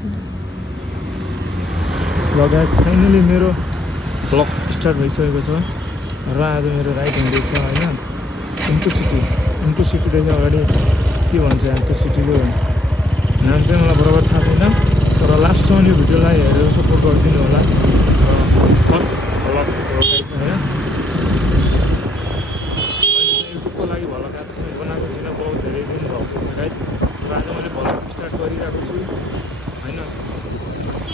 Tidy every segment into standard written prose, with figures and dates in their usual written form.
ल guys finally मेरो blog start भइसकेको छ र आज मेरो राइड हुँदैछ होइन इन्टु सिटीदेखि अगाडि के भन्छ यहाँ त्यो सिटीको नाम चाहिँ मलाई बराबर थाहा छैन तर लास्टसम्म यो भिडियोलाई हेरेर सपोर्ट गरिदिनु होला फर्स्ट भ्लग हो होइन मैले चाहिँ युट्युबको लागि भ्लग आजसम्म बनाएको थिइनँ बहुत धेरै दिन भएको थियो गाइस र आज मैले भ्लग स्टार्ट गरिरहेको छु होइन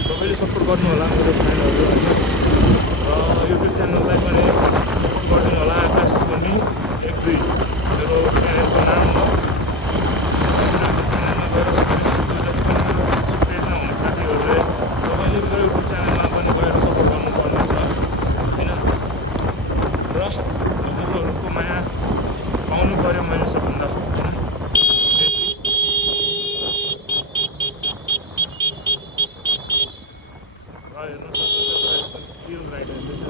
सबैले सपोर्ट गर्नु होला मेरो फ्यानहरू होइन र युट्युब च्यानललाई पनि सपोर्ट गरिदिनु होला आकाश सोनी 1-2 मेरो च्यानलको नाम हो च्यानलमा गएर सबैले जति पनि मेरो फेसबुक पेजमा हुने साथीहरूले सबैले मेरो युट्युब च्यानलमा पनि गएर सपोर्ट गर्नुपर्ने छ होइन र हजुरहरूको माया पाउनु पऱ्यो मैले सबभन्दा होइन हेर्नु सक्नुहुन्छ एकदम चिल राइड हुँदैछ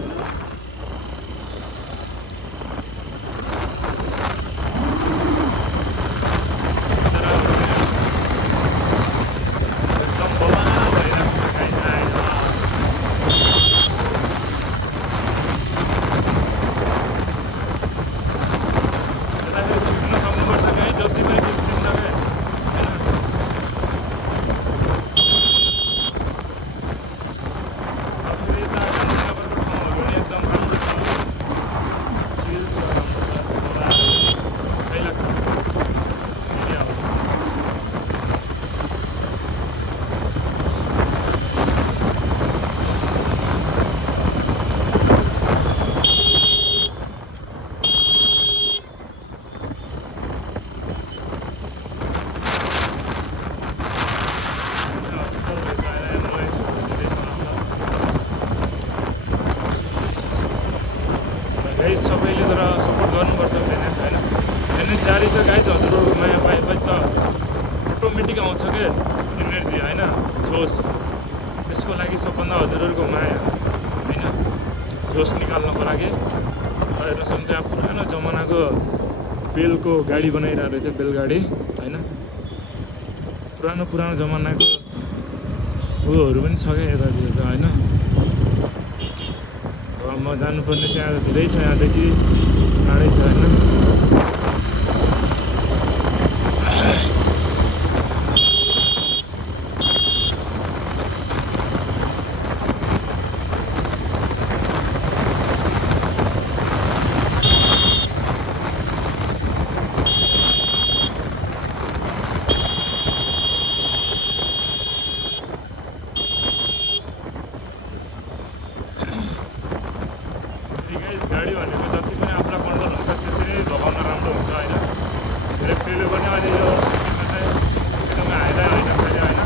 एकदम बला भइरहेको छ गाइस आएर यताखेरि खिच्न सक्नुपर्छ गाइस जति पनि खिचिन्छ क्या गाइस सबैले तर सपोर्ट गर्नुपर्छ मेहनत होइन मेहनत जारी छ गाइस हजुरहरूको माया पाएपछि त अटोमेटिक आउँछ क्या इनर्जी होइन जोस त्यसको लागि सबभन्दा हजुरहरूको माया होइन जोस निकाल्नको लागि हेर्न सक्नुहुन्छ अब पुरानो जमानाको बेलको गाडी बनाइरहेको रहेछ बेलगाडी होइन पुरानो जमानाको उयोहरू पनि छ क्या यतातिर त होइन म जानुपर्ने चाहिँ आज धेरै छ यहाँदेखि टाढै छ होइन गाडी भनेको जति पनि आफूलाई कन्ट्रोल हुन्छ त्यति नै भगाउन राम्रो हुन्छ होइन धेरै पेलो पनि अहिले यो सिटीमा चाहिँ एकदमै हाइलाइ होइन फेरि होइन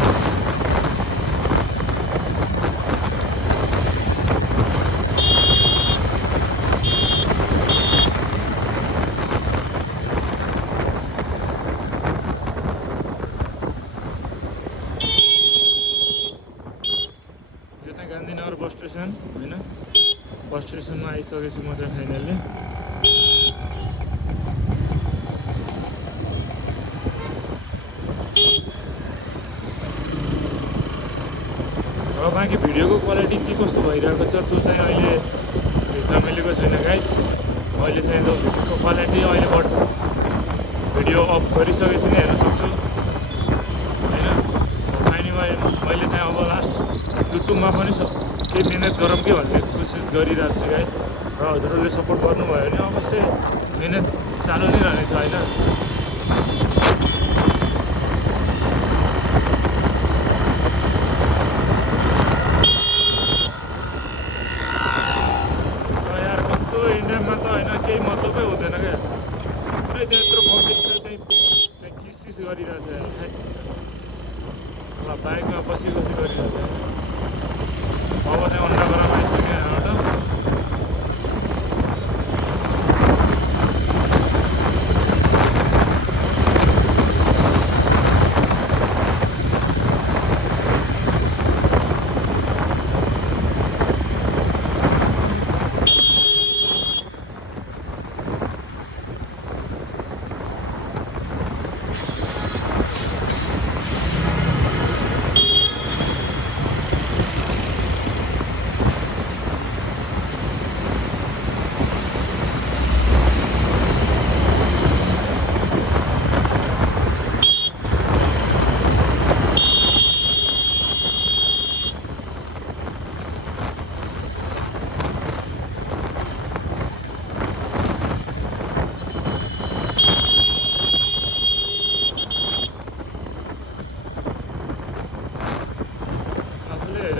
यो चाहिँ गान्धीनगर बस स्टेसन होइन बस स्टेसनमा आइसकेछु म चाहिँ फाइनल्ली र बाँकी भिडियोको क्वालिटी के कस्तो भइरहेको छ त्यो चाहिँ अहिले भेट्न मिलेको छैन गाइस अहिले चाहिँ त्यो भिडियोको क्वालिटी अहिले भिडियो अफ गरिसकेपछि नै हेर्न सक्छु होइन फाइनली मैले चाहिँ अब लास्ट युट्युबमा पनि केही मिहिनेत गरौँ कि भन्ने कोसिस गरिरहेको छु गाइस र हजुरहरूले सपोर्ट गर्नुभयो भने अवश्य मिहिनेत चालु नै रहनेछ होइन यार कस्तो इन्डियामा त होइन केही मतलबै हुँदैन क्या पुरै त्यहाँ यत्रो पब्लिक छ त्यहाँ किस गरिरहेको छ ल बाइकमा बसी गरिरहेको छ अब चाहिँ अन्डा गरम आइसक्यो यहाँबाट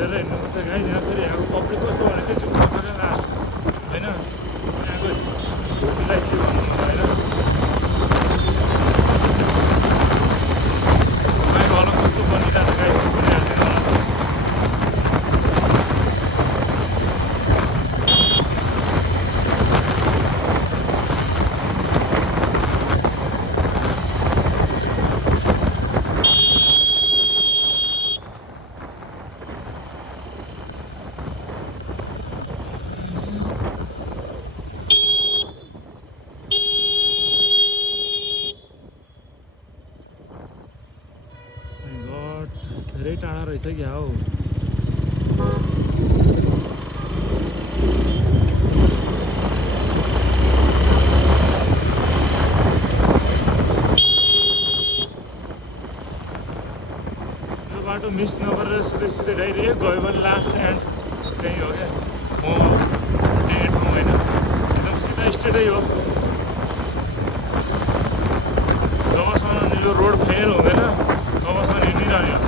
हेरेर हिँड्नुपर्छ गाइस। यहाँ फेरि यहाँको पब्लिक कस्तो भने चाहिँ झुक्काउँछ क्या लास्ट होइन। यहाँको धुपीलाई के भन्नु मलाई होइन। तपाईँको होला कस्तो बनिरहेको छ गाइस, त्यो पनि हालिदिनु होला। धेरै टाढा रहेछ क्या हौ। यो बाटो मिस नगरेर सिधै सिधै डाइरेक्ट गयो भने लास्ट एन्ड त्यही हो क्या। म एन्ड ठाउँ होइन, एकदम सिधा स्ट्रेटै हो। जबसम्म यो रोड फेल हुँदैन तबसम्म हिँडिरह्यो।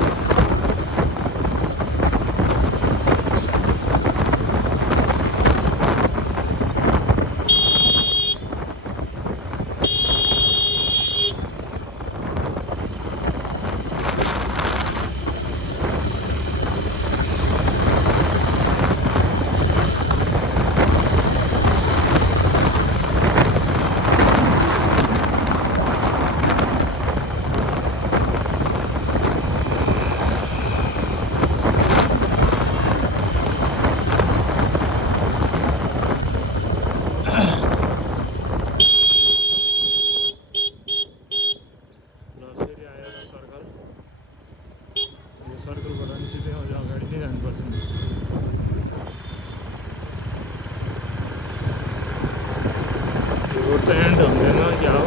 सर्कलबाट पनि सिधै अझ अगाडि नै जानुपर्छ। रोड त एन्ड हुँदैन क्या हो।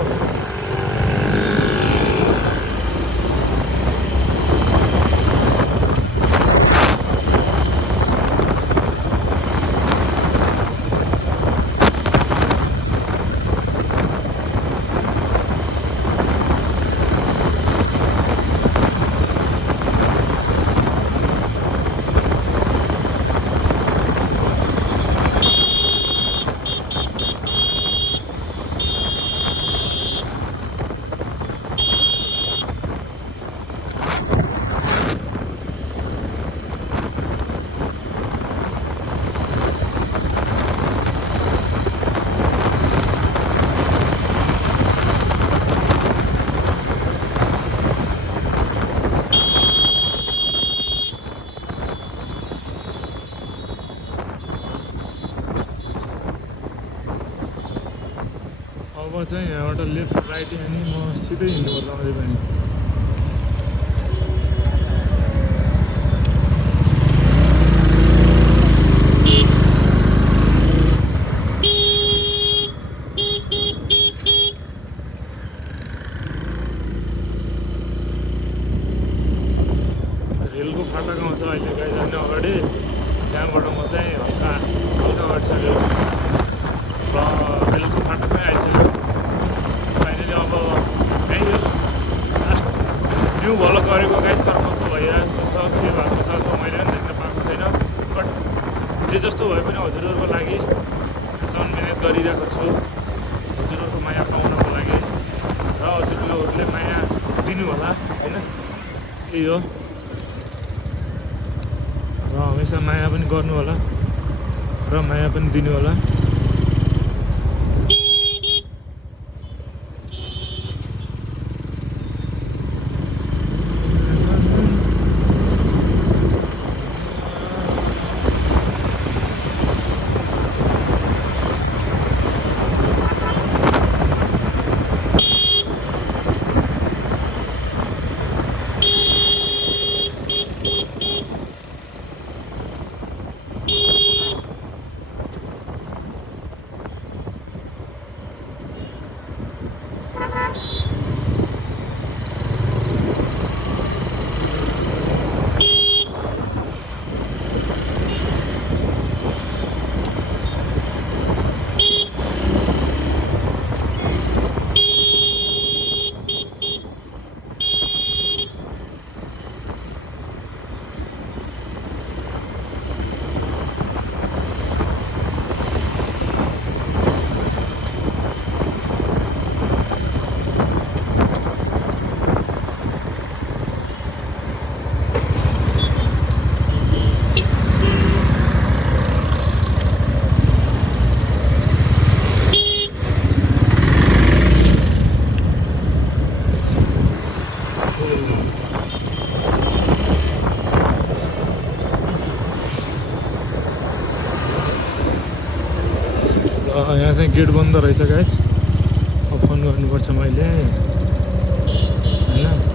अब चाहिँ यहाँबाट लेफ्ट राइट अनि म सिधै हिँड्नुपर्छ अझै पनि। रेलको फाटक आउँछ अहिले गाई जाने अगाडि, त्यहाँबाट म चाहिँ हल्का हल्का अगाडि र रेलको फाटकमै आइसक्यो फाइनली। अब यही हो लास्ट न्यू भलो गरेको गाई, तर कस्तो भइरहेको छ के भएको छ त मैले पनि देख्न पाएको छैन। बट जे जस्तो भए पनि हजुरहरूको लागि यसम्म मिहिनेत गरिरहेको छु हजुरहरूको माया पाउनको लागि, र हजुरहरूले माया दिनु होला होइन। यही हो, र हमेसा माया पनि गर्नु होला र माया पनि दिनु होला। यहाँ चाहिँ गेट बन्द रहेछ गाइज, ओपन गर्नुपर्छ मैले होइन।